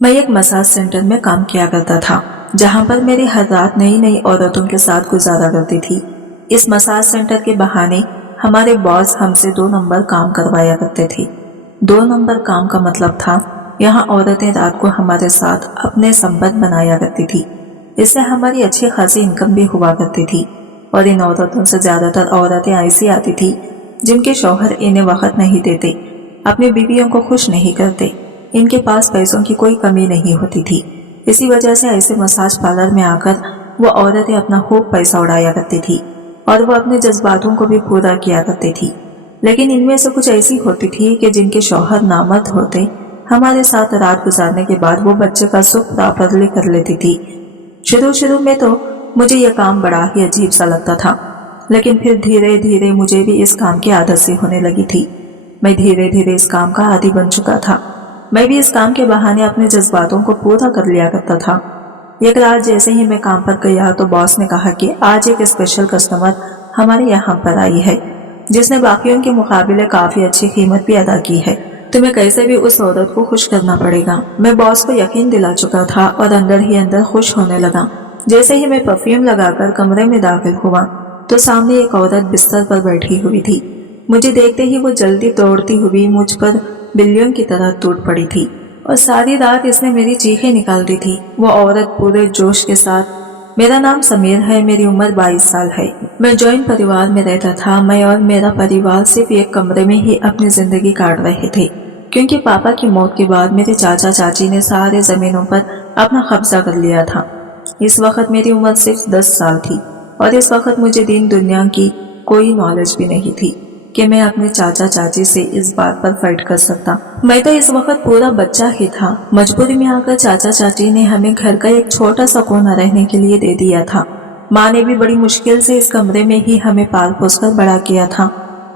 میں ایک massage centre میں کام کیا کرتا تھا جہاں پر میری ہر رات نئی نئی عورتوں کے ساتھ گزارا کرتی تھی۔ اس مساج سینٹر کے بہانے ہمارے باس ہم سے 2 نمبر کام کروایا کرتے تھے۔ 2 نمبر کام کا مطلب تھا یہاں عورتیں رات کو ہمارے ساتھ اپنے سنبندھ بنایا کرتی تھی۔ اس سے ہماری اچھی خاصی انکم بھی ہوا کرتی تھی، اور ان عورتوں سے زیادہ تر عورتیں ایسی آتی تھی جن کے شوہر انہیں وقت نہیں دیتے، اپنی بیویوں کو خوش نہیں کرتے، ان کے پاس پیسوں کی کوئی کمی نہیں ہوتی تھی۔ اسی وجہ سے ایسے مساج پارلر میں آ کر وہ عورتیں اپنا خوب پیسہ اڑایا کرتی تھی اور وہ اپنے جذباتوں کو بھی پورا کیا کرتی تھی۔ لیکن ان میں سے کچھ ایسی ہوتی تھی کہ جن کے شوہر نامرد ہوتے، ہمارے ساتھ رات گزارنے کے بعد وہ بچے کا سکھ پراپرلی کر لیتی تھی۔ شروع میں تو مجھے یہ کام بڑا ہی عجیب سا لگتا تھا، لیکن پھر دھیرے دھیرے مجھے بھی اس کام کی عادت سی ہونے لگی تھی۔ میں دھیرے دھیرے اس کام کا عادی بن چکا تھا۔ میں بھی اس کام کے بہانے اپنے جذباتوں کو پورا کر لیا کرتا تھا۔ ایک رات جیسے ہی میں کام پر گیا تو باس نے کہا کہ آج ایک اسپیشل کسٹمر ہمارے یہاں پر آئی ہے جس نے باقیوں کے مقابلے کافی اچھی قیمت بھی ادا کی ہے، تمہیں کیسے بھی اس عورت کو خوش کرنا پڑے گا۔ میں باس کو یقین دلا چکا تھا اور اندر ہی اندر خوش ہونے لگا۔ جیسے ہی میں پرفیوم لگا کر کمرے میں داخل ہوا تو سامنے ایک عورت بستر پر بیٹھی ہوئی تھی۔ مجھے دیکھتے ہی وہ جلدی دوڑتی ہوئی مجھ پر بلیوں کی طرح ٹوٹ پڑی تھی، اور ساری رات اس نے میری چیخیں نکال دی تھی۔ وہ عورت پورے جوش کے ساتھ، میرا نام سمیر ہے، میری عمر 22 سال ہے، میں جوائنٹ پریوار میں رہتا تھا، میں اور میرا پریوار صرف ایک کمرے میں ہی اپنی زندگی کاٹ رہے تھے کیونکہ پاپا کی موت کے بعد میرے چاچا چاچی نے سارے زمینوں پر اپنا قبضہ کر لیا تھا۔ اس وقت میری عمر صرف 10 سال تھی، اور اس وقت مجھے دین دنیا کی کوئی نالج بھی نہیں تھی کہ میں اپنے چاچا چاچی سے اس بات پر فائٹ کر سکتا۔ میں تو اس وقت پورا بچہ ہی تھا۔ مجبوری میں آ کر چاچا چاچی نے ہمیں گھر کا ایک چھوٹا سا کونا رہنے کے لیے دے دیا تھا۔ ماں نے بھی بڑی مشکل سے اس کمرے میں ہی ہمیں پال پوس کر بڑا کیا تھا۔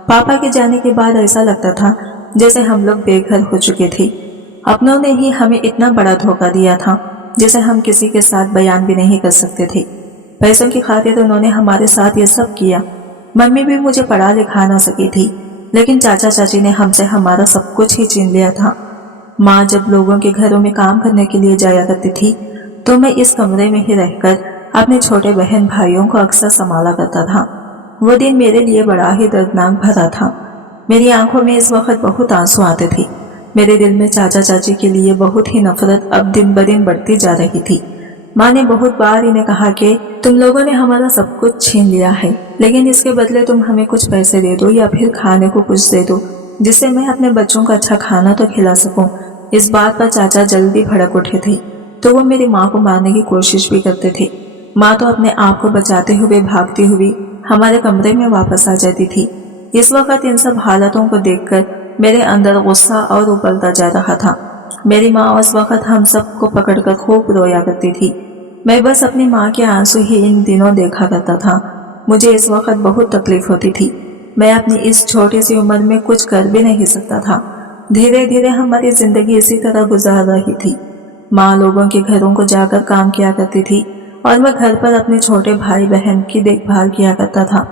پاپا کے جانے کے بعد ایسا لگتا تھا جیسے ہم لوگ بے گھر ہو چکے تھے۔ اپنوں نے ہی ہمیں اتنا بڑا دھوکہ دیا تھا جسے ہم کسی کے ساتھ بیان بھی نہیں کر سکتے تھے۔ پیسوں کی خاطر انہوں نے ہمارے ساتھ یہ سب کیا۔ ممی بھی مجھے پڑھا لکھا نہ سکی تھی، لیکن چاچا چاچی نے ہم سے ہمارا سب کچھ ہی چھین لیا تھا۔ ماں جب لوگوں کے گھروں میں کام کرنے کے لیے جایا کرتی تھی تو میں اس کمرے میں ہی رہ کر اپنے چھوٹے بہن بھائیوں کو اکثر سنبھالا کرتا تھا۔ وہ دن میرے لیے بڑا ہی دردناک بھرا تھا۔ میری آنکھوں میں اس وقت بہت آنسو آتے تھے۔ میرے دل میں چاچا چاچی کے لیے بہت ہی نفرت اب دن بدن بڑھتی جا رہی تھی۔ ماں نے بہت بار انہیں کہا کہ تم لوگوں نے ہمارا سب کچھ چھین لیا ہے، لیکن اس کے بدلے تم ہمیں کچھ پیسے دے دو یا پھر کھانے کو کچھ دے دو جس سے میں اپنے بچوں کو اچھا کھانا تو کھلا سکوں۔ اس بات پر چاچا جلدی بھڑک اٹھے تھے تو وہ میری ماں کو مارنے کی کوشش بھی کرتے تھے۔ ماں تو اپنے آپ کو بچاتے ہوئے بھاگتی ہوئی ہمارے کمرے میں واپس آ جاتی تھی۔ اس وقت ان سب حالتوں کو دیکھ کر میرے اندر غصہ اور ابلتا جا رہا تھا۔ میری ماں اس وقت ہم سب کو پکڑ کر خوب رویا کرتی تھی۔ میں بس اپنی ماں کے آنسو ہی ان دنوں دیکھا کرتا تھا۔ مجھے اس وقت بہت تکلیف ہوتی تھی۔ میں اپنی اس چھوٹی سی عمر میں کچھ کر بھی نہیں سکتا تھا۔ دھیرے دھیرے ہماری زندگی اسی طرح گزار رہی تھی۔ ماں لوگوں کے گھروں کو جا کر کام کیا کرتی تھی اور میں گھر پر اپنے چھوٹے بھائی بہن کی دیکھ بھال کیا کرتا تھا۔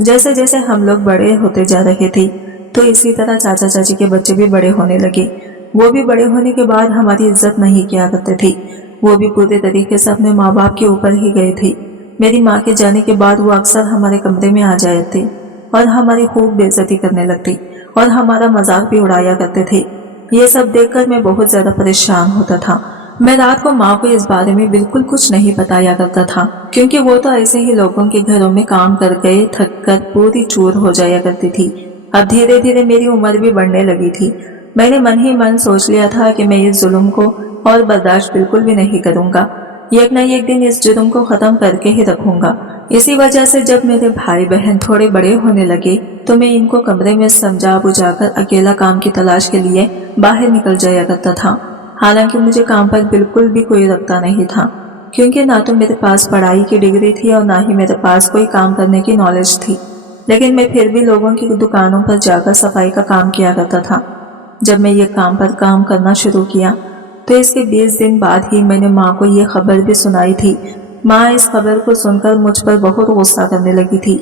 جیسے جیسے ہم لوگ بڑے ہوتے جا رہے تھے تو اسی طرح چاچا چاچی کے بچے بھی بڑے ہونے لگے۔ وہ بھی بڑے ہونے کے بعد ہماری عزت نہیں کیا کرتے تھے۔ وہ بھی پورے طریقے سے اپنے ماں باپ کے اوپر ہی گئے تھے۔ میری ماں کے جانے کے بعد وہ اکثر ہمارے کمرے میں آ جائے تھے اور ہماری خوب بے عزتی کرنے لگتے اور ہمارا مذاق بھی اڑایا کرتے تھے۔ یہ سب دیکھ کر میں بہت زیادہ پریشان ہوتا تھا۔ میں رات کو ماں کو اس بارے میں بالکل کچھ نہیں بتایا کرتا تھا کیونکہ وہ تو ایسے ہی لوگوں کے گھروں میں کام کر گئے تھک کر پوری چور ہو جایا کرتی تھی۔ اب دھیرے دھیرے میری عمر بھی بڑھنے لگی تھی۔ میں نے من ہی من سوچ لیا تھا کہ میں اس ظلم کو اور برداشت بالکل بھی نہیں کروں گا۔ ایک نہ ایک دن اس جرم کو ختم کر کے ہی رکھوں گا۔ اسی وجہ سے جب میرے بھائی بہن تھوڑے بڑے ہونے لگے تو میں ان کو کمرے میں سمجھا بجھا کر اکیلا کام کی تلاش کے لیے باہر نکل جایا کرتا تھا۔ حالانکہ مجھے کام پر بالکل بھی کوئی رکھتا نہیں تھا کیونکہ نہ تو میرے پاس پڑھائی کی ڈگری تھی اور نہ ہی میرے پاس کوئی کام کرنے کی نالج تھی، لیکن میں پھر بھی لوگوں کی دکانوں پر جا کر صفائی کا کام کیا کرتا تھا۔ جب میں یہ کام پر کام کرنا شروع کیا تو اس کے 20 دن بعد ہی میں نے ماں کو یہ خبر بھی سنائی تھی۔ ماں اس خبر کو سن کر مجھ پر بہت غصہ کرنے لگی تھی۔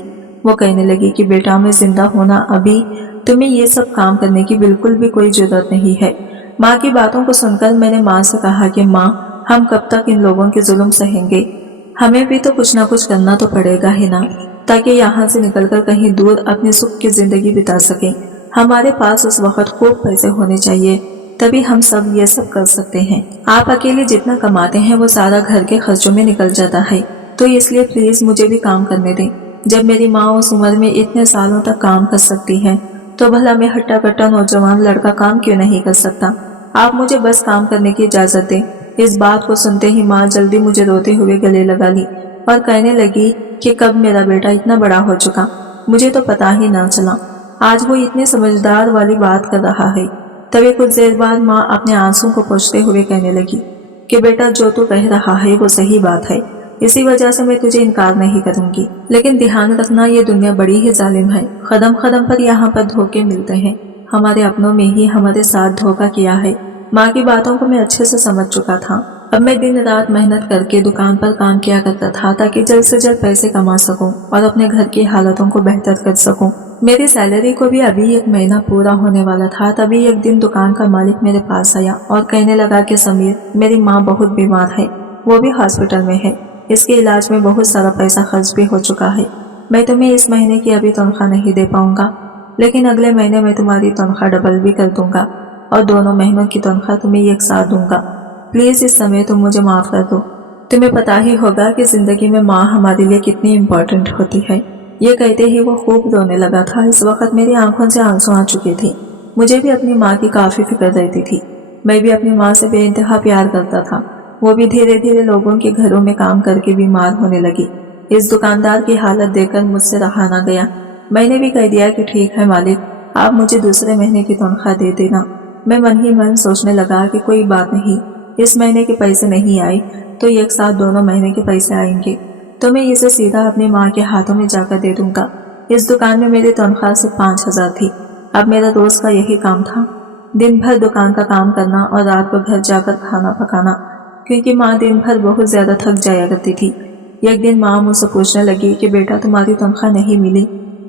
وہ کہنے لگی کہ بیٹا میں زندہ ہونا ابھی تمہیں یہ سب کام کرنے کی بالکل بھی کوئی ضرورت نہیں ہے۔ माँ की बातों को सुनकर मैंने माँ से कहा कि माँ, हम कब तक इन लोगों के जुल्म सहेंगे? हमें भी तो कुछ ना कुछ करना तो पड़ेगा ही ना, ताकि यहाँ से निकलकर कहीं दूर अपनी सुख की जिंदगी बिता सकें। हमारे पास उस वक्त खूब पैसे होने चाहिए, तभी हम सब ये सब कर सकते हैं। आप अकेले जितना कमाते हैं वो सारा घर के खर्चों में निकल जाता है, तो इसलिए प्लीज मुझे भी काम करने दें। जब मेरी माँ उस उम्र में इतने सालों तक काम कर सकती है, तो भला मैं हट्टा कट्टा नौजवान लड़का काम क्यों नहीं कर सकता? आप मुझे बस काम करने की इजाजत दें। इस बात को सुनते ही माँ जल्दी मुझे रोते हुए गले लगा ली और कहने लगी कि कब मेरा बेटा इतना बड़ा हो चुका, मुझे तो पता ही ना चला। आज वो इतने समझदार वाली बात कर रहा है। तभी कुछ देर बाद माँ अपने आंसू को पोंछते हुए कहने लगी कि बेटा, जो तू कह रहा है वो सही बात है, इसी वजह से मैं तुझे इनकार नहीं करूंगी। लेकिन ध्यान रखना, ये दुनिया बड़ी ही जालिम है। कदम कदम पर यहाँ पर धोखे मिलते हैं। हमारे अपनों में ही हमारे साथ धोखा किया है। माँ की बातों को मैं अच्छे से समझ चुका था। अब मैं दिन रात मेहनत करके दुकान पर काम किया करता था, ताकि जल्द से जल्द पैसे कमा सकूं और अपने घर की हालतों को बेहतर कर सकूं। मेरी सैलरी को भी अभी 1 महीना पूरा होने वाला था। तभी एक दिन दुकान का मालिक मेरे पास आया और कहने लगा कि समीर, मेरी माँ बहुत बीमार है, वो भी हॉस्पिटल में है। इसके इलाज में बहुत सारा पैसा खर्च भी हो चुका है। मैं तुम्हें इस महीने की अभी तनख्वाह नहीं दे पाऊंगा, लेकिन अगले महीने मैं तुम्हारी तनख्वाह डबल भी कर दूंगा और दोनों महीनों की तनख्वाह तुम्हें एक साथ दूंगा। प्लीज इस समय तुम मुझे माफ कर दो। तुम्हें पता ही होगा कि जिंदगी में माँ हमारे लिए कितनी इम्पोर्टेंट होती है। ये कहते ही वो खूब रोने लगा था। इस वक्त मेरी आंखों से आंसू आ चुके थे। मुझे भी अपनी माँ की काफी फिक्र रहती थी। मैं भी अपनी माँ से बेइंतहा प्यार करता था। वो भी धीरे धीरे लोगों के घरों में काम करके बीमार होने लगी। इस दुकानदार की हालत देखकर मुझसे रहा ना गया। मैंने भी कह दिया कि ठीक है मालिक, आप मुझे दूसरे महीने की तनख्वाह दे देना। मैं मन ही मन सोचने लगा कि कोई बात नहीं, इस महीने के पैसे नहीं आए तो एक साथ दोनों महीने के पैसे आएंगे, तो मैं इसे सीधा अपनी माँ के हाथों में जाकर दे दूंगा। इस दुकान में मेरी तनख्वाह सिर्फ 5,000 थी। अब मेरा रोज का यही काम था, दिन भर दुकान का काम करना और रात को घर जाकर खाना पकाना, क्योंकि माँ दिन भर बहुत ज्यादा थक जाया करती थी। एक दिन माँ मुझसे पूछने लगी कि बेटा, तुम्हारी तनख्वाह नहीं मिली?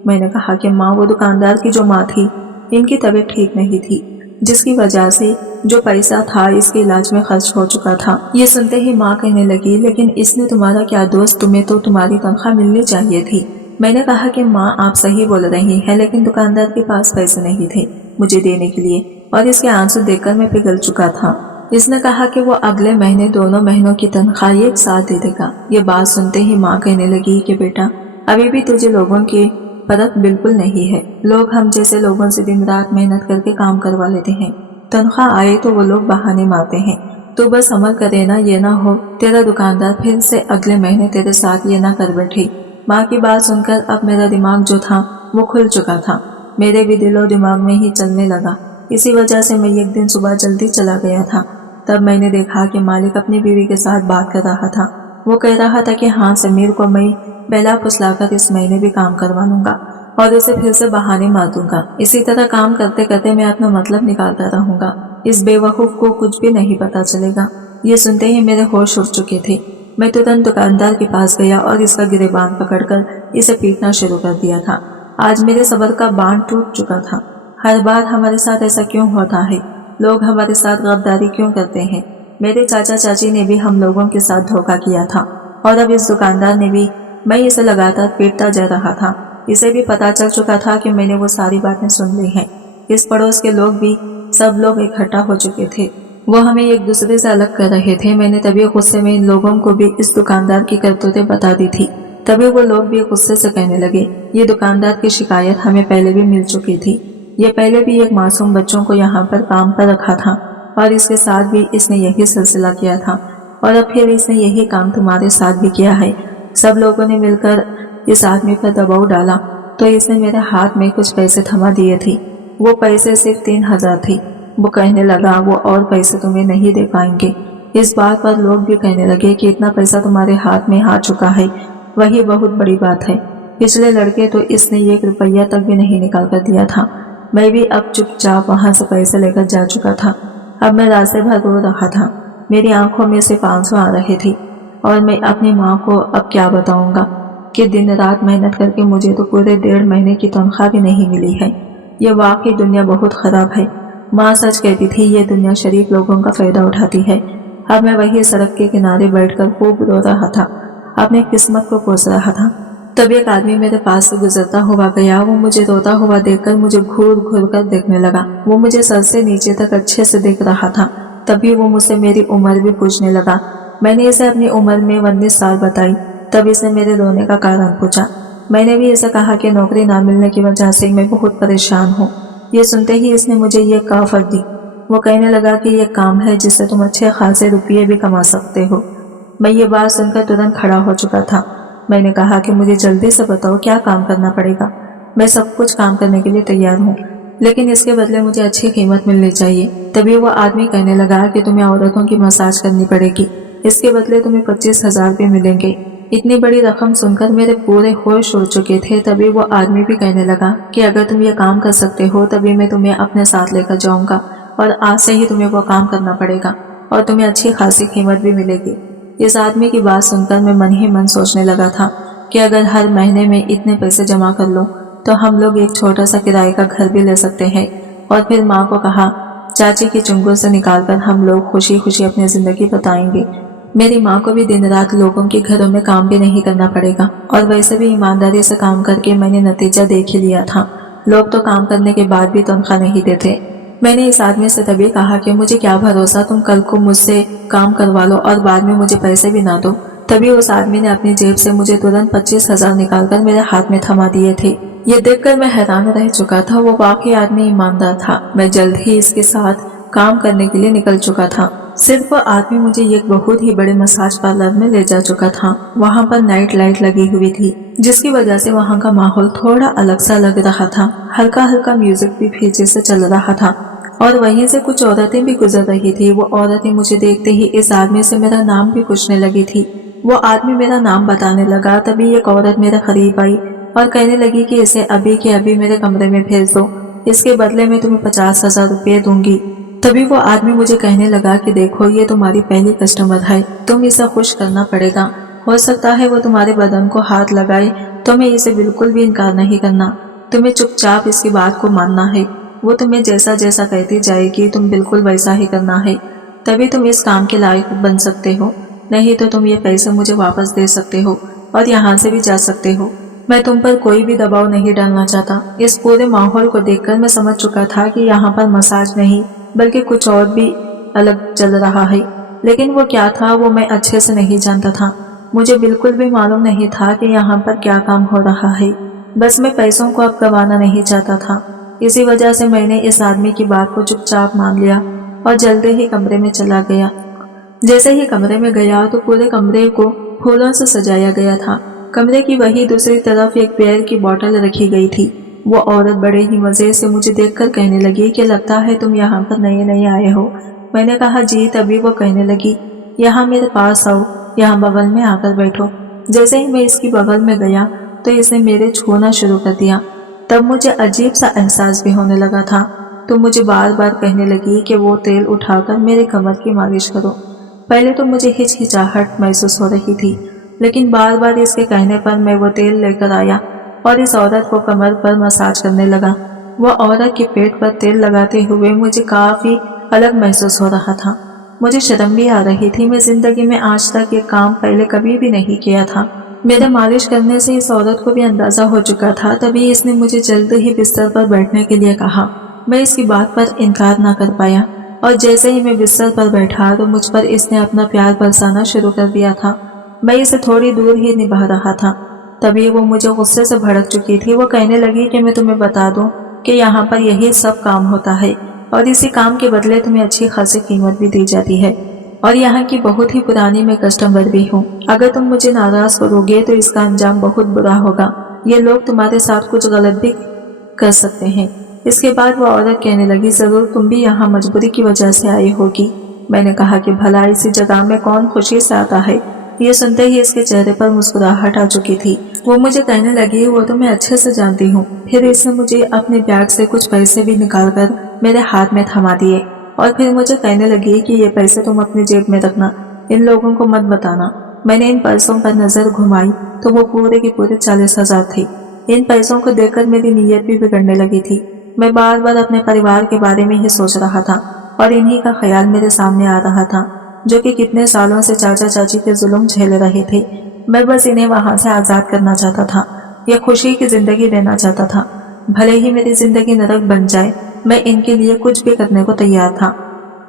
मैंने कहा कि माँ, वो दुकानदार की जो माँ थी, इनकी तबीयत ठीक नहीं थी, जिसकी वजह से जो पैसा था इसके इलाज में खर्च हो चुका था। ये सुनते ही माँ कहने लगी, लेकिन इसने तुम्हारा क्या दोष, तुम्हें तो तुम्हारी तनख्वाह मिलनी चाहिए थी। मैंने कहा कि माँ, आप सही बोल रही हैं, लेकिन दुकानदार के पास पैसे नहीं थे मुझे देने के लिए, और इसके आंसू देखकर मैं पिघल चुका था। इसने कहा कि वो अगले महीने दोनों महीनों की तनख्वाह एक साथ दे देगा। ये बात सुनते ही माँ कहने लगी कि बेटा, अभी भी तुझे लोगों की परख बिल्कुल नहीं है। लोग हम जैसे लोगों से दिन रात मेहनत करके काम करवा लेते हैं, तनख्वाह आए तो वो लोग बहाने मारते हैं। तो बस अमल करे ना, ये ना हो तेरा दुकानदार फिर से अगले महीने तेरे साथ ये ना कर बैठे। माँ की बात सुनकर अब मेरा दिमाग जो था वो खुल चुका था। मेरे भी दिलो दिमाग में ही चलने लगा। इसी वजह से मैं एक दिन सुबह जल्दी चला गया था। तब मैंने देखा कि मालिक अपनी बीवी के साथ बात कर रहा था। वो कह रहा था कि हाँ, समीर को मैं बेला फुसलाकर इस महीने भी काम करवा लूंगा और उसे फिर से बहाने मार दूंगा। इसी तरह काम करते करते मैं अपना मतलब निकालता रहूंगा। इस बेवकूफ को कुछ भी नहीं पता चलेगा। ये सुनते ही मेरे होश उड़ चुके थे। मैं तुरंत दुकानदार के पास गया और इसका गिरेबान पकड़कर इसे पीटना शुरू कर दिया था। आज मेरे सब्र का बांध टूट चुका था। हर बार हमारे साथ ऐसा क्यों होता है? लोग हमारे साथ गद्दारी क्यों करते हैं? मेरे चाचा चाची ने भी हम लोगों के साथ धोखा किया था, और अब इस दुकानदार ने भी। मैं इसे लगातार पीटता जा रहा था। इसे भी पता चल चुका था कि मैंने वो सारी बातें सुन ली हैं। इस पड़ोस के लोग भी सब लोग इकट्ठा हो चुके थे। वो हमें एक दूसरे से अलग कर रहे थे। मैंने तभी गुस्से में इन लोगों को भी इस दुकानदार की करतूतें बता दी थी। तभी वो लोग भी गुस्से से कहने लगे, ये दुकानदार की शिकायत हमें पहले भी मिल चुकी थी। ये पहले भी एक मासूम बच्चों को यहाँ पर काम पर रखा था और इसके साथ भी इसने यही सिलसिला किया था, और अब फिर इसने यही काम तुम्हारे साथ भी किया है। सब लोगों ने मिलकर इस आदमी पर दबाव डाला तो इसने मेरे हाथ में कुछ पैसे थमा दिए थे। वो पैसे सिर्फ 3,000 थी। वो कहने लगा वो और पैसे तुम्हें नहीं दे पाएंगे। इस बात पर लोग भी कहने लगे कि इतना पैसा तुम्हारे हाथ में आ चुका है, वही बहुत बड़ी बात है। पिछले लड़के तो इसने 1 रुपया तक भी नहीं निकाल कर दिया था। मैं भी अब चुपचाप वहां से पैसे लेकर जा चुका था। अब मैं रास्ते भर रो रहा था। मेरी आंखों में से आंसू आ रहे थे और मैं अपनी माँ को अब क्या बताऊंगा कि दिन रात मेहनत करके मुझे तो पूरे 1.5 महीने की तनख्वाह भी नहीं मिली है। ये वाकई दुनिया बहुत खराब है। माँ सच कहती थी, ये दुनिया शरीफ लोगों का फायदा उठाती है। अब मैं वही सड़क के किनारे बैठकर खूब रो रहा था, अपनी किस्मत को कोस रहा था। तब एक आदमी मेरे पास से गुजरता हुआ गया। वो मुझे रोता हुआ देखकर मुझे घूर घूर कर देखने लगा। वो मुझे सर से नीचे तक अच्छे से देख रहा था। तभी वो मुझसे मेरी उम्र भी पूछने लगा। मैंने इसे अपनी उम्र में 19 साल बताई। तब इसने मेरे रोने का कारण पूछा। मैंने भी इसे कहा कि नौकरी ना मिलने की वजह से मैं बहुत परेशान हूँ। ये सुनते ही इसने मुझे ये ऑफर दी। वो कहने लगा कि ये काम है जिससे तुम अच्छे खासे रुपये भी कमा सकते हो। मैं ये बात सुनकर तुरंत खड़ा हो चुका था। मैंने कहा कि मुझे जल्दी से बताओ क्या काम करना पड़ेगा। मैं सब कुछ काम करने के लिए तैयार हूँ, लेकिन इसके बदले मुझे अच्छी कीमत मिलनी चाहिए। तभी वो आदमी कहने लगा कि तुम्हें औरतों की मसाज करनी पड़ेगी, इसके बदले तुम्हें 25,000 रुपये मिलेंगे। इतनी बड़ी रकम सुनकर मेरे पूरे होश उड़ चुके थे। तभी वो आदमी भी कहने लगा कि अगर तुम ये काम कर सकते हो तभी मैं तुम्हें अपने साथ लेकर जाऊंगा, और आज से ही तुम्हें वो काम करना पड़ेगा और तुम्हें अच्छी खासी कीमत भी मिलेगी। इस आदमी की बात सुनकर मैं मन ही मन सोचने लगा था कि अगर हर महीने में इतने पैसे जमा कर लूं तो हम लोग एक छोटा सा किराए का घर भी ले सकते हैं। और फिर माँ को कहा, चाची की चुंगल से निकालकर हम लोग खुशी खुशी अपनी जिंदगी बताएंगे। मेरी माँ को भी दिन रात लोगों के घरों में काम भी नहीं करना पड़ेगा, और वैसे भी ईमानदारी से काम करके मैंने नतीजा देख ही लिया था। लोग तो काम करने के बाद भी तनख्वाह नहीं देते। मैंने इस आदमी से तभी कहा कि मुझे क्या भरोसा, तुम कल को मुझसे काम करवा लो और बाद में मुझे पैसे भी ना दो। तभी उस आदमी ने अपनी जेब से मुझे तुरंत 25,000 निकालकर मेरे हाथ में थमा दिए थे। ये देखकर मैं हैरान रह चुका था। वो वाकई आदमी ईमानदार था। मैं जल्द ही इसके साथ काम करने के लिए निकल चुका था। सिर्फ वो आदमी मुझे एक बहुत ही बड़े मसाज पार्लर में ले जा चुका था। वहाँ पर नाइट लाइट लगी हुई थी, जिसकी वजह से वहाँ का माहौल थोड़ा अलग सा लग रहा था। हल्का हल्का म्यूजिक भी पीछे से चल रहा था और वहीं से कुछ औरतें भी गुजर रही थी। वो औरतें मुझे देखते ही इस आदमी से मेरा नाम भी पूछने लगी थी। वो आदमी मेरा नाम बताने लगा। तभी एक औरत मेरे करीब आई और कहने लगी कि इसे अभी के अभी मेरे कमरे में भेज दो, इसके बदले में तुम्हें 50,000 रुपये दूंगी। तभी वो आदमी मुझे कहने लगा कि देखो, ये तुम्हारी पहली कस्टमर है, तुम इसे खुश करना पड़ेगा। हो सकता है वो तुम्हारे बदन को हाथ लगाए, तुम्हें इसे बिल्कुल भी इनकार नहीं करना। तुम्हें चुपचाप इसकी बात को मानना है। वो तुम्हें जैसा जैसा कहती जाएगी तुम बिल्कुल वैसा ही करना है, तभी तुम इस काम के लायक बन सकते हो। नहीं तो तुम ये पैसे मुझे वापस दे सकते हो और यहाँ से भी जा सकते हो। मैं तुम पर कोई भी दबाव नहीं डालना चाहता। इस पूरे माहौल को देखकर मैं समझ चुका था कि यहाँ पर मसाज नहीं बल्कि कुछ और भी अलग चल रहा है, लेकिन वो क्या था वो मैं अच्छे से नहीं जानता था। मुझे बिल्कुल भी मालूम नहीं था कि यहाँ पर क्या काम हो रहा है। बस मैं पैसों को अब गंवाना नहीं चाहता था। इसी वजह से मैंने इस आदमी की बात को चुपचाप मान लिया और जल्दी ही कमरे में चला गया। जैसे ही कमरे में गया तो पूरे कमरे को फूलों से सजाया गया था। कमरे की वही दूसरी तरफ एक बियर की बोतल रखी गई थी। वो औरत बड़े ही मजे से मुझे देखकर कहने लगी कि लगता है तुम यहाँ पर नए नए आए हो। मैंने कहा जी। तभी वो कहने लगी, यहाँ मेरे पास आओ, यहाँ बगल में आकर बैठो। जैसे ही मैं इसकी बगल में गया तो इसने मेरे छूना शुरू कर दिया। तब मुझे अजीब सा एहसास भी होने लगा था। तो मुझे बार बार कहने लगी कि वो तेल उठाकर मेरे कमर की मालिश करो। पहले तो मुझे हिचकिचाहट महसूस हो रही थी, लेकिन बार बार इसके कहने पर मैं वो तेल लेकर आया और इस औरत को कमर पर मसाज करने लगा। वो औरत के पेट पर तेल लगाते हुए मुझे काफी अलग महसूस हो रहा था। मुझे शर्म भी आ रही थी। मैं जिंदगी में आज तक ये काम पहले कभी भी नहीं किया था। मेरे मालिश करने से इस औरत को भी अंदाजा हो चुका था। तभी इसने मुझे जल्द ही बिस्तर पर बैठने के लिए कहा। मैं इसकी बात पर इनकार ना कर पाया और जैसे ही मैं बिस्तर पर बैठा तो मुझ पर इसने अपना प्यार बरसाना शुरू कर दिया था। मैं इसे थोड़ी दूर ही निभा रहा था। तभी वो मुझे गुस्से से भड़क चुकी थी। वो कहने लगी कि मैं तुम्हें बता दूं कि यहाँ पर यही सब काम होता है और इसी काम के बदले तुम्हें अच्छी खासी कीमत भी दी जाती है, और यहाँ की बहुत ही पुरानी मैं कस्टमर भी हूँ। अगर तुम मुझे नाराज करोगे तो इसका अंजाम बहुत बुरा होगा। ये लोग तुम्हारे साथ कुछ गलत भी कर सकते हैं। इसके बाद वो औरत कहने लगी, जरूर तुम भी यहाँ मजबूरी की वजह से आई होगी। मैंने कहा कि भला इसी जगह में कौन खुशी से आता है। ये सुनते ही इसके चेहरे पर मुस्कुराहट आ चुकी थी। वो मुझे कहने लगी, वो तो मैं अच्छे से जानती हूँ। फिर इसने मुझे अपने बैग से कुछ पैसे भी निकालकर मेरे हाथ में थमा दिए और फिर मुझे कहने लगी कि ये पैसे तुम अपनी जेब में रखना, इन लोगों को मत बताना। मैंने इन पैसों पर नजर घुमाई तो वो पूरे के पूरे 40,000 थे। इन पैसों को देखकर मेरी नीयत भी बिगड़ने लगी थी। मैं बार बार अपने परिवार के बारे में ही सोच रहा था और इन्हीं का ख्याल मेरे सामने आ रहा था, जो कि कितने सालों से चाचा चाची के जुल्म झेल रहे थे। मैं बस इन्हें वहां से आजाद करना चाहता था, या खुशी की जिंदगी देना चाहता था। भले ही मेरी जिंदगी नरक बन जाए, मैं इनके लिए कुछ भी करने को तैयार था।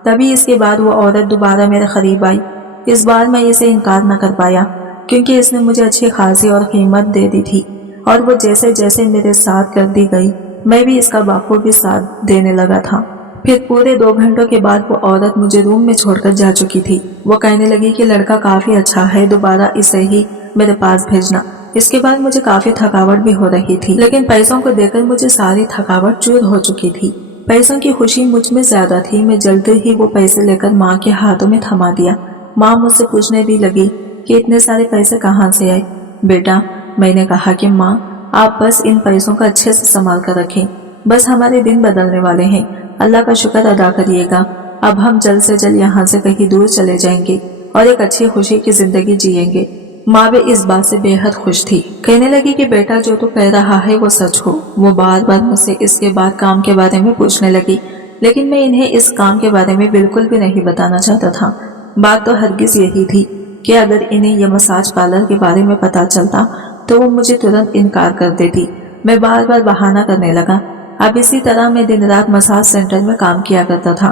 तभी इसके बाद वो औरत दोबारा मेरे करीब आई। इस बार मैं इसे इनकार न कर पाया, क्योंकि इसने मुझे अच्छी खासी और कीमत दे दी थी, और वो जैसे जैसे मेरे साथ कर दी गई, मैं भी इसका बाखूबी साथ देने लगा था। फिर पूरे 2 घंटों के बाद वो औरत मुझे रूम में छोड़कर जा चुकी थी। वो कहने लगी कि लड़का काफी अच्छा है, दोबारा इसे ही मेरे पास भेजना। इसके बाद मुझे काफी थकावट भी हो रही थी, लेकिन पैसों को देकर मुझे सारी थकावट चूर हो चुकी थी। पैसों की खुशी मुझ में ज्यादा थी। मैं जल्दी ही वो पैसे लेकर माँ के हाथों में थमा दिया। माँ मुझसे पूछने भी लगी कि इतने सारे पैसे कहाँ से आए। बेटा, मैंने कहा कि माँ, आप बस इन पैसों का अच्छे से संभाल कर रखें। बस हमारे दिन बदलने वाले हैं, अल्लाह का शुक्र अदा करिएगा। अब हम जल्द से जल्द यहाँ से कहीं दूर चले जाएंगे और एक अच्छी खुशी की जिंदगी जिएंगे। माँ भी इस बात से बेहद खुश थी। कहने लगी कि बेटा, जो तू कह रहा है वो सच हो। वो बार बार मुझसे इसके बाद काम के बारे में पूछने लगी, लेकिन मैं इन्हें इस काम के बारे में बिल्कुल भी नहीं बताना चाहता था। बात तो हरगिज यही थी कि अगर इन्हें यह मसाज पार्लर के बारे में पता चलता तो वो मुझे तुरंत इनकार कर देती। मैं बार बार बहाना करने लगा। अब इसी तरह मैं दिन रात मसाज सेंटर में काम किया करता था।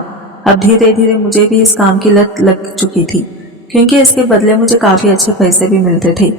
अब धीरे धीरे मुझे भी इस काम की लत लग चुकी थी, क्योंकि इसके बदले मुझे काफी अच्छे पैसे भी मिलते थे।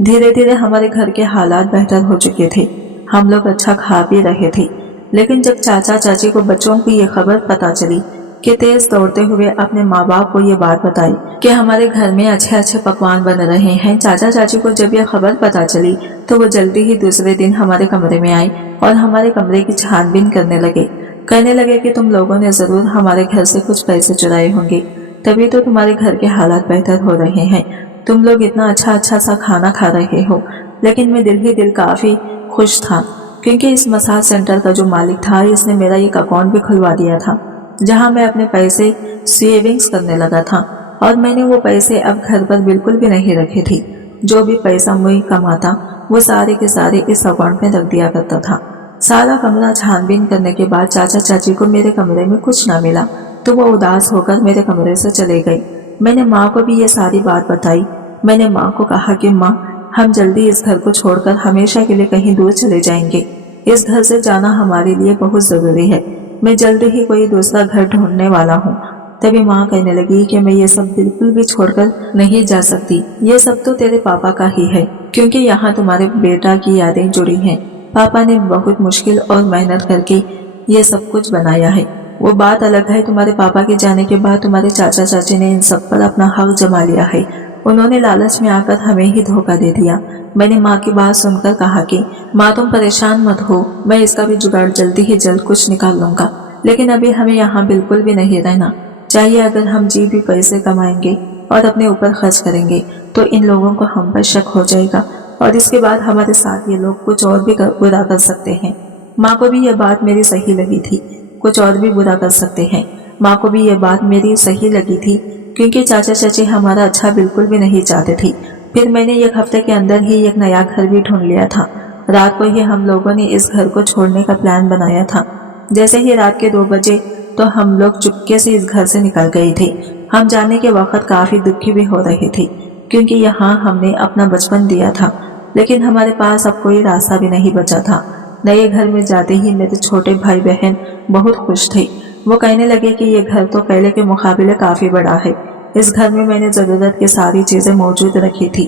धीरे धीरे हमारे घर के हालात बेहतर हो चुके थे। हम लोग अच्छा खा भी रहे थे। लेकिन जब चाचा चाची को बच्चों की ये खबर पता चली कि तेज दौड़ते हुए अपने माँ बाप को ये बात बताई कि हमारे घर में अच्छे अच्छे पकवान बन रहे हैं। चाचा चाची को जब यह खबर पता चली तो वो जल्दी ही दूसरे दिन हमारे कमरे में आए और हमारे कमरे की छानबीन करने लगे। कहने लगे कि तुम लोगों ने जरूर हमारे घर से कुछ पैसे चुराए होंगे, तभी तो तुम्हारे घर के हालात बेहतर हो रहे हैं। तुम लोग इतना अच्छा अच्छा सा खाना खा रहे हो। लेकिन मैं दिल ही दिल काफी खुश था, क्योंकि इस मसाज सेंटर का जो मालिक था, इसने मेरा एक अकाउंट भी खुलवा दिया था, जहां मैं अपने पैसे सेविंग्स करने लगा था। और मैंने वो पैसे अब घर पर बिल्कुल भी नहीं रखे थे। जो भी पैसा मैं कमाता वो सारे के सारे इस अकाउंट में रख दिया करता था। सारा कमरा छानबीन करने के बाद चाचा चाची को मेरे कमरे में कुछ ना मिला तो वो उदास होकर मेरे कमरे से चले गए। मैंने माँ को भी ये सारी बात बताई। मैंने माँ को कहा कि माँ, हम जल्दी इस घर को छोड़कर हमेशा के लिए कहीं दूर चले जाएंगे। इस घर से जाना हमारे लिए बहुत जरूरी है। मैं जल्द ही कोई दूसरा घर ढूंढने वाला हूँ। तभी माँ कहने लगी कि मैं ये सब बिल्कुल भी छोड़कर नहीं जा सकती। ये सब तो तेरे पापा का ही है, क्योंकि यहाँ तुम्हारे बेटा की यादें जुड़ी हैं। पापा ने बहुत मुश्किल और मेहनत करके ये सब कुछ बनाया है। वो बात अलग है, तुम्हारे पापा के जाने के बाद तुम्हारे चाचा चाची ने इन सब पर अपना हक जमा लिया है। उन्होंने लालच में आकर हमें ही धोखा दे दिया। मैंने माँ की बात सुनकर कहा कि माँ, तुम परेशान मत हो, मैं इसका भी जुगाड़ जल्दी ही जल्द कुछ निकाल लूंगा। लेकिन अभी हमें यहाँ बिल्कुल भी नहीं रहना चाहिए। अगर हम जी भी पैसे कमाएंगे और अपने ऊपर खर्च करेंगे तो इन लोगों को हम पर शक हो जाएगा, और इसके बाद हमारे साथ ये लोग कुछ और भी बुरा कर सकते हैं। माँ को भी यह बात मेरी सही लगी थी, कुछ और भी बुरा कर सकते हैं। माँ को भी यह बात मेरी सही लगी थी, क्योंकि चाचा चाची हमारा अच्छा बिल्कुल भी नहीं चाहते थे। फिर मैंने एक हफ्ते के अंदर ही एक नया घर भी ढूंढ लिया था। रात को ही हम लोगों ने इस घर को छोड़ने का प्लान बनाया था। जैसे ही रात के 2 बजे तो हम लोग चुपके से इस घर से निकल गए थे। हम जाने के वक्त काफी दुखी भी हो रहे थे, क्योंकि यहाँ हमने अपना बचपन दिया था, लेकिन हमारे पास अब कोई रास्ता भी नहीं बचा था। नए घर में जाते ही मेरे छोटे भाई बहन बहुत खुश थे। वो कहने लगे कि ये घर तो पहले के मुकाबले काफी बड़ा है। इस घर में मैंने जरूरत की सारी चीजें मौजूद रखी थी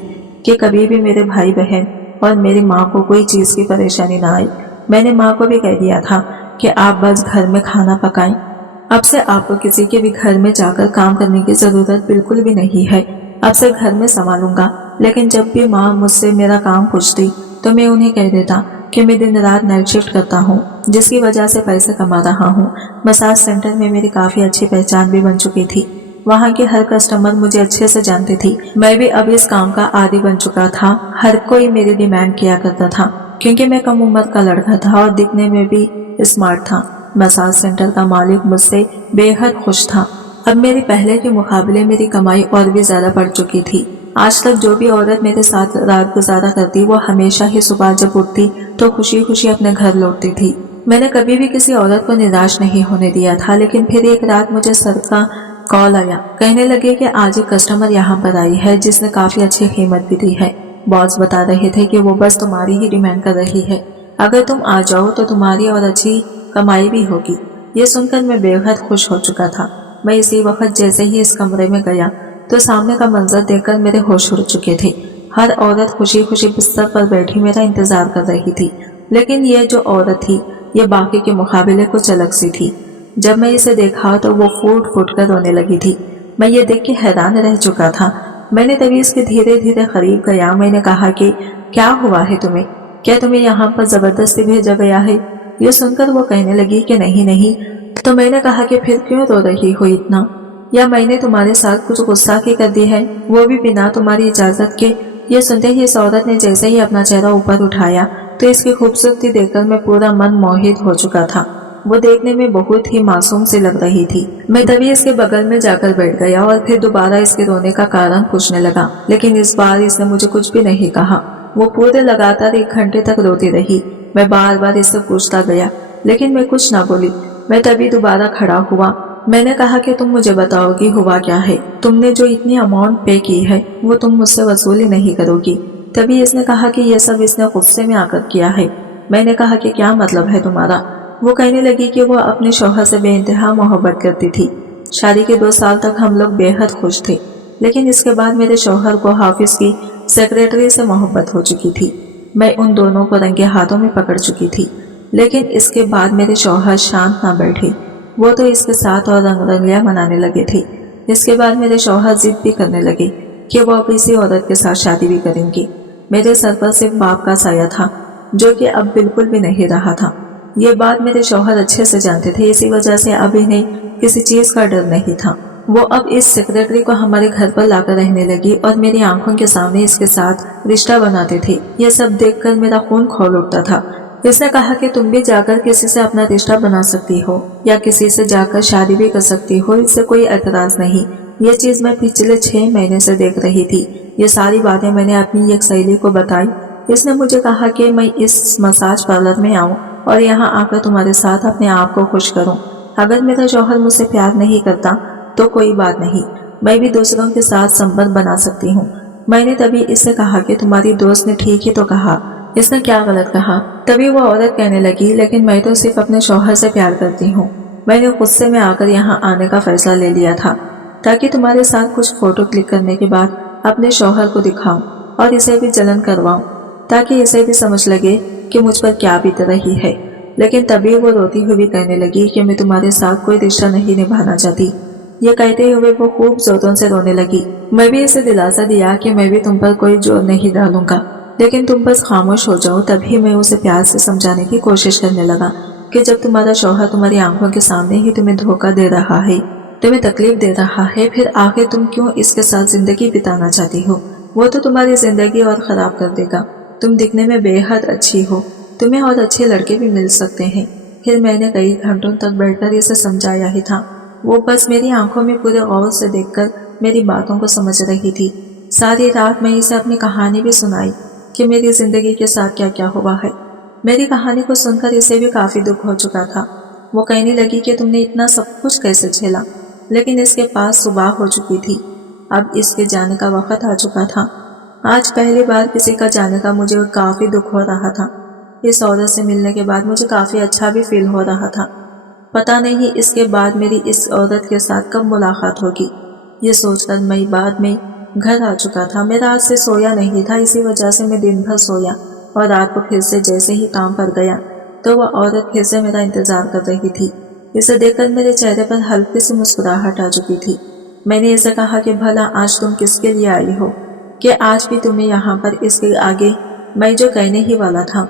कि कभी भी मेरे भाई बहन और मेरी माँ को कोई चीज की परेशानी ना आए। मैंने माँ को भी कह दिया था कि आप बस घर में खाना पकाएं। अब से आपको किसी के भी घर में जाकर काम करने की जरूरत बिल्कुल भी नहीं है। अब से घर में संभालूंगा। लेकिन जब भी माँ मुझसे मेरा काम पूछती तो मैं उन्हें कह देता कि मैं दिन रात नाइट शिफ्ट करता हूँ, जिसकी वजह से पैसे कमा रहा हूँ। मसाज सेंटर में मेरी काफी अच्छी पहचान भी बन चुकी थी। वहाँ के हर कस्टमर मुझे अच्छे से जानते थे। मैं भी अब इस काम का आदी बन चुका था। हर कोई मेरी डिमांड किया करता था, क्योंकि मैं कम उम्र का लड़का था और दिखने में भी स्मार्ट था। मसाज सेंटर का मालिक मुझसे बेहद खुश था। अब मेरे पहले के मुकाबले मेरी कमाई और भी ज्यादा बढ़ चुकी थी। आज तक जो भी औरत मेरे साथ रात गुजारा करती वो हमेशा ही सुबह जब उठती तो खुशी खुशी अपने घर लौटती थी। میں نے کبھی بھی کسی عورت کو نراش نہیں ہونے دیا تھا، لیکن پھر ایک رات مجھے سر کا کال آیا، کہنے لگے کہ آج ایک کسٹمر یہاں پر آئی ہے جس نے کافی اچھی قیمت بھی دی ہے۔ باس بتا رہے تھے کہ وہ بس تمہاری ہی ڈیمانڈ کر رہی ہے، اگر تم آ جاؤ تو تمہاری اور اچھی کمائی بھی ہوگی۔ یہ سن کر میں بے حد خوش ہو چکا تھا۔ میں اسی وقت جیسے ہی اس کمرے میں گیا تو سامنے کا منظر دیکھ کر میرے ہوش اڑ چکے تھے۔ ہر عورت خوشی خوشی بستر پر بیٹھی میرا انتظار کر رہی تھی، لیکن یہ جو عورت تھی یہ باقی کے مقابلے کچھ الگ سی تھی۔ جب میں اسے دیکھا تو وہ پھوٹ پھوٹ کر رونے لگی تھی۔ میں یہ دیکھ کے حیران رہ چکا تھا۔ میں نے تبھی اس کے دھیرے دھیرے قریب گیا۔ میں نے کہا کہ کیا ہوا ہے تمہیں؟ کیا تمہیں یہاں پر زبردستی بھیجا گیا ہے؟ یہ سن کر وہ کہنے لگی کہ نہیں۔ تو میں نے کہا کہ پھر کیوں رو رہی ہو اتنا؟ یا میں نے تمہارے ساتھ کچھ غصہ کی کر دی ہے، وہ بھی بنا تمہاری اجازت کے؟ یہ سنتے ہی اس عورت نے جیسے ہی اپنا چہرہ اوپر اٹھایا تو اس کی خوبصورتی دیکھ کر میں پورا من موہد ہو چکا تھا۔ وہ دیکھنے میں بہت ہی معصوم سی لگ رہی تھی۔ میں تبھی اس کے بغل میں جا کر بیٹھ گیا اور پھر دوبارہ اس کے رونے کا کارن پوچھنے لگا، لیکن اس بار اس نے مجھے کچھ بھی نہیں کہا۔ وہ پورے لگاتار 1 گھنٹے تک روتی رہی۔ میں بار بار اس سے پوچھتا گیا لیکن میں کچھ نہ بولی۔ میں تبھی دوبارہ کھڑا ہوا۔ میں نے کہا کہ تم مجھے بتاؤ گی ہوا کیا ہے؟ تم نے جو اتنی اماؤنٹ پے کی ہے وہ تم مجھ سے وصولی نہیں کرو گی؟ تبھی اس نے کہا کہ یہ سب اس نے غصے میں آ کر کیا ہے۔ میں نے کہا کہ کیا مطلب ہے تمہارا؟ وہ کہنے لگی کہ وہ اپنے شوہر سے بے انتہا محبت کرتی تھی۔ شادی کے 2 سال تک ہم لوگ بے حد خوش تھے، لیکن اس کے بعد میرے شوہر کو حافظ کی سیکریٹری سے محبت ہو چکی تھی۔ میں ان دونوں کو رنگے ہاتھوں میں پکڑ چکی تھی، لیکن اس کے بعد میرے شوہر شانت نہ بیٹھے۔ وہ تو اس کے ساتھ اور رنگ رنگیاں منانے لگے تھے۔ اس کے بعد میرے شوہر ضد بھی کرنے لگے کہ وہ اب اسی عورت کے ساتھ شادی بھی کریں گے۔ میرے سر پر صرف باپ کا سایہ تھا جو کہ اب بالکل بھی نہیں رہا تھا۔ یہ بات میرے شوہر اچھے سے جانتے تھے، اسی وجہ سے اب انہیں کسی چیز کا ڈر نہیں تھا۔ وہ اب اس سیکریٹری کو ہمارے گھر پر لا کر رہنے لگی اور میری آنکھوں کے سامنے اس کے ساتھ رشتہ بناتے تھے۔ یہ سب دیکھ کر میرا خون کھول اٹھتا تھا۔ اس نے کہا کہ تم بھی جا کر کسی سے اپنا رشتہ بنا سکتی ہو یا کسی سے جا کر شادی بھی کر سکتی ہو، اس سے کوئی اعتراض نہیں۔ یہ چیز میں پچھلے 6 مہینے سے دیکھ رہی تھی۔ یہ ساری باتیں میں نے اپنی ایک سہیلی کو بتائی۔ اس نے مجھے کہا کہ میں اس مساج پارلر میں آؤں اور یہاں آ کر تمہارے ساتھ اپنے آپ کو خوش کروں۔ اگر میرا شوہر مجھ سے پیار نہیں کرتا تو کوئی بات نہیں، میں بھی دوسروں کے ساتھ سنبندھ بنا سکتی ہوں۔ میں نے تبھی اس سے کہا کہ تمہاری دوست نے ٹھیک ہی تو کہا، اس نے کیا غلط کہا؟ تبھی وہ عورت کہنے لگی لیکن میں تو صرف اپنے شوہر سے پیار کرتی ہوں۔ میں نے غصے میں آ کر یہاں آنے کا فیصلہ لے لیا تھا تاکہ تمہارے ساتھ کچھ فوٹو کلک کرنے کے بعد اپنے شوہر کو دکھاؤں اور اسے بھی جلن کرواؤں تاکہ اسے بھی سمجھ لگے کہ مجھ پر کیا بیت رہی ہے۔ لیکن تبھی وہ روتی ہوئی کہنے لگی کہ میں تمہارے ساتھ کوئی رشتہ نہیں نبھانا چاہتی۔ یہ کہتے ہوئے وہ خوب زوروں سے رونے لگی۔ میں بھی اسے دلاسا دیا کہ میں بھی تم پر کوئی زور نہیں ڈالوں گا، لیکن تم بس خاموش ہو جاؤ۔ تبھی میں اسے پیار سے سمجھانے کی کوشش کرنے لگا کہ جب تمہارا شوہر تمہاری آنکھوں کے سامنے ہی تمہیں دھوکہ دے رہا ہے، تمہیں تکلیف دے رہا ہے، پھر آخر تم کیوں اس کے ساتھ زندگی بتانا چاہتی ہو؟ وہ تو تمہاری زندگی اور خراب کر دے گا۔ تم دکھنے میں بے حد اچھی ہو، تمہیں اور اچھے لڑکے بھی مل سکتے ہیں۔ پھر میں نے کئی گھنٹوں تک بیٹھ کر اسے سمجھایا ہی تھا۔ وہ بس میری آنکھوں میں پورے غور سے دیکھ کر میری باتوں کو سمجھ رہی تھی۔ ساری رات میں اسے اپنی کہانی بھی سنائی کہ میری زندگی کے ساتھ کیا کیا ہوا ہے۔ میری کہانی کو سن کر اسے بھی کافی دکھ ہو چکا تھا۔ وہ کہنے لگی کہ تم نے اتنا سب کچھ کیسے جھیلا؟ لیکن اس کے پاس صبح ہو چکی تھی، اب اس کے جانے کا وقت آ چکا تھا۔ آج پہلی بار کسی کا جانے کا مجھے کافی دکھ ہو رہا تھا۔ اس عورت سے ملنے کے بعد مجھے کافی اچھا بھی فیل ہو رہا تھا۔ پتہ نہیں اس کے بعد میری اس عورت کے ساتھ کب ملاقات ہوگی۔ یہ سوچ کر میں بعد میں گھر آ چکا تھا۔ میں رات سے سویا نہیں تھا، اسی وجہ سے میں دن بھر سویا اور رات کو پھر سے جیسے ہی کام پر گیا تو وہ عورت پھر سے میرا انتظار کر رہی تھی۔ اسے دیکھ کر میرے چہرے پر ہلکی سی مسکراہٹ آ چکی تھی۔ میں نے اسے کہا کہ بھلا آج تم کس کے لیے آئی ہو کہ آج بھی تمہیں یہاں پر اس کے آگے میں جو کہنے ہی والا تھا؟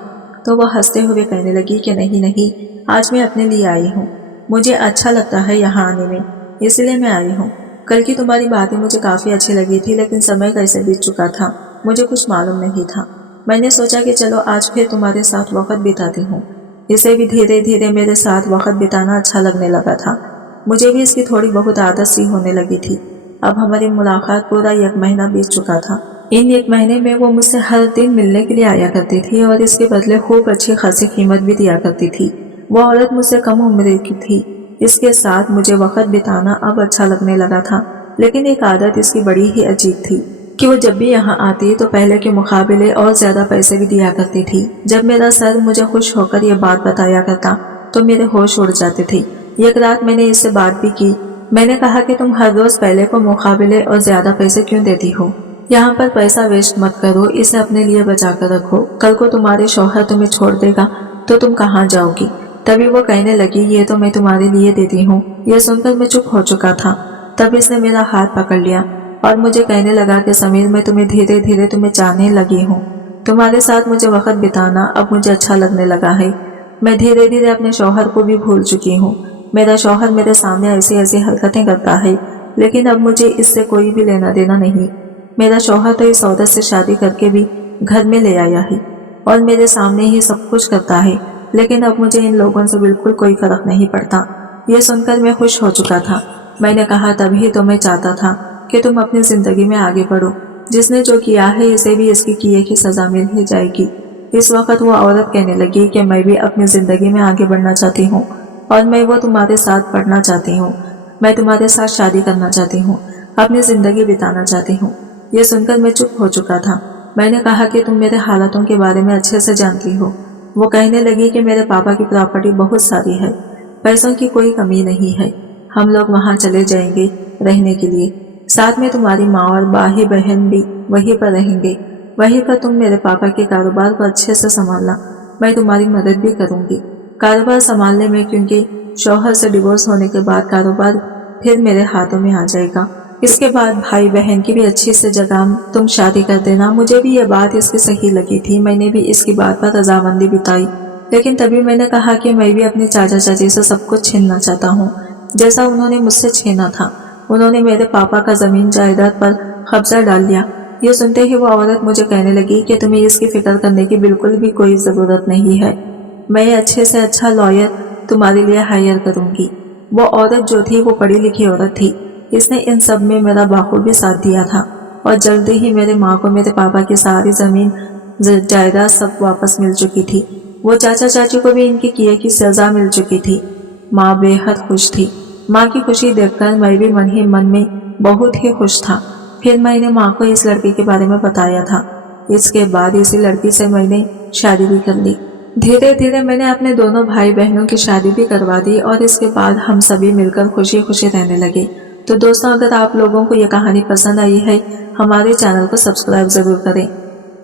تو وہ ہنستے ہوئے کہنے لگی کہ نہیں، آج میں اپنے لیے آئی ہوں۔ مجھے اچھا لگتا ہے یہاں آنے میں، اس لیے میں آئی ہوں۔ کل کی تمہاری باتیں مجھے کافی اچھی لگی تھی، لیکن سمے کیسے بیت چکا تھا مجھے کچھ معلوم نہیں تھا۔ میں نے سوچا کہ چلو آج پھر تمہارے ساتھ وقت بتاتی ہوں۔ اسے بھی دھیرے دھیرے میرے ساتھ وقت بتانا اچھا لگنے لگا تھا۔ مجھے بھی اس کی تھوڑی بہت عادت سی ہونے لگی تھی۔ اب ہماری ملاقات پورا 1 مہینہ بیت چکا تھا۔ ان 1 مہینے میں وہ مجھ سے ہر دن ملنے کے لیے آیا کرتی تھی اور اس کے بدلے خوب اچھی خاصی قیمت بھی دیا کرتی تھی۔ वो औरत मुझसे कम उम्र की थी। इसके साथ मुझे वक्त बिताना अब अच्छा लगने लगा था, लेकिन एक आदत इसकी बड़ी ही अजीब थी कि वो जब भी यहाँ आती तो पहले के मुकाबले और ज्यादा पैसे भी दिया करती थी। जब मेरा सर मुझे खुश होकर ये बात बताया करता तो मेरे होश उड़ जाते थे। एक रात मैंने इससे बात भी की। मैंने कहा कि तुम हर रोज पहले को मुकाबले और ज्यादा पैसे क्यों देती हो? यहाँ पर पैसा वेस्ट मत करो, इसे अपने लिए बचा कर रखो। कल को तुम्हारे शौहर तुम्हें छोड़ देगा तो तुम कहाँ जाओगी? तभी वो कहने लगी, ये तो मैं तुम्हारे लिए देती हूँ। यह सुनकर मैं चुप हो चुका था। तब इसने मेरा हाथ पकड़ लिया और मुझे कहने लगा कि समीर, मैं तुम्हें धीरे धीरे तुम्हें चाहने लगी हूँ। तुम्हारे साथ मुझे वक्त बिताना अब मुझे अच्छा लगने लगा है। मैं धीरे धीरे अपने शौहर को भी भूल चुकी हूँ। मेरा शौहर मेरे सामने ऐसी ऐसी हरकतें करता है, लेकिन अब मुझे इससे कोई भी लेना देना नहीं। मेरा शौहर तो इस औरत से शादी करके भी घर में ले आया है और मेरे सामने ही सब कुछ करता है, लेकिन अब मुझे इन लोगों से बिल्कुल कोई फर्क नहीं पड़ता। ये सुनकर मैं खुश हो चुका था। मैंने कहा, तभी तो मैं चाहता था कि तुम अपनी जिंदगी में आगे बढ़ो। जिसने जो किया है इसे भी इसकी किए की सजा मिल ही जाएगी। इस वक्त वो औरत कहने लगी कि मैं भी अपनी जिंदगी में आगे बढ़ना चाहती हूँ और मैं वो तुम्हारे साथ पढ़ना चाहती हूँ। मैं तुम्हारे साथ शादी करना चाहती हूँ, अपनी जिंदगी बिताना चाहती हूँ। ये सुनकर मैं चुप हो चुका था। मैंने कहा कि तुम मेरे हालातों के बारे में अच्छे से जानती हो। वो कहने लगी कि मेरे पापा की प्रॉपर्टी बहुत सारी है, पैसों की कोई कमी नहीं है। हम लोग वहाँ चले जाएंगे रहने के लिए। साथ में तुम्हारी माँ और भाई बहन भी वहीं पर रहेंगे। वहीं पर तुम मेरे पापा के कारोबार को अच्छे से संभालना। मैं तुम्हारी मदद भी करूंगी कारोबार संभालने में, क्योंकि शौहर से डिवोर्स होने के बाद कारोबार फिर मेरे हाथों में आ जाएगा। इसके बाद भाई बहन की भी अच्छी से जगह तुम शादी कर देना। मुझे भी ये बात इसकी सही लगी थी। मैंने भी इसकी बात पर रजामंदी बिताई, लेकिन तभी मैंने कहा कि मैं भी अपने चाचा चाची से सब कुछ छीनना चाहता हूँ, जैसा उन्होंने मुझसे छीना था। उन्होंने मेरे पापा का जमीन जायदाद पर कब्जा डाल लिया। ये सुनते ही वो औरत मुझे कहने लगी कि तुम्हें इसकी फिक्र करने की बिल्कुल भी कोई जरूरत नहीं है। मैं अच्छे से अच्छा लॉयर तुम्हारे लिए हायर करूंगी। वो औरत जो थी वो पढ़ी लिखी औरत थी। इसने इन सब में मेरा बाखूबी साथ दिया था और जल्दी ही मेरे माँ को मेरे पापा की सारी जमीन जायदाद सब वापस मिल चुकी थी। वो चाचा चाची को भी इनके किए की सजा मिल चुकी थी। माँ बेहद खुश थी। माँ की खुशी देखकर मैं भी मन ही मन में बहुत ही खुश था। फिर मैंने माँ को इस लड़की के बारे में बताया था। इसके बाद इसी लड़की से मैंने शादी भी कर ली। धीरे धीरे मैंने अपने दोनों भाई बहनों की शादी भी करवा दी और इसके बाद हम सभी मिलकर खुशी खुशी रहने लगे। तो दोस्तों, अगर आप लोगों को ये कहानी पसंद आई है, हमारे चैनल को सब्सक्राइब जरूर करें।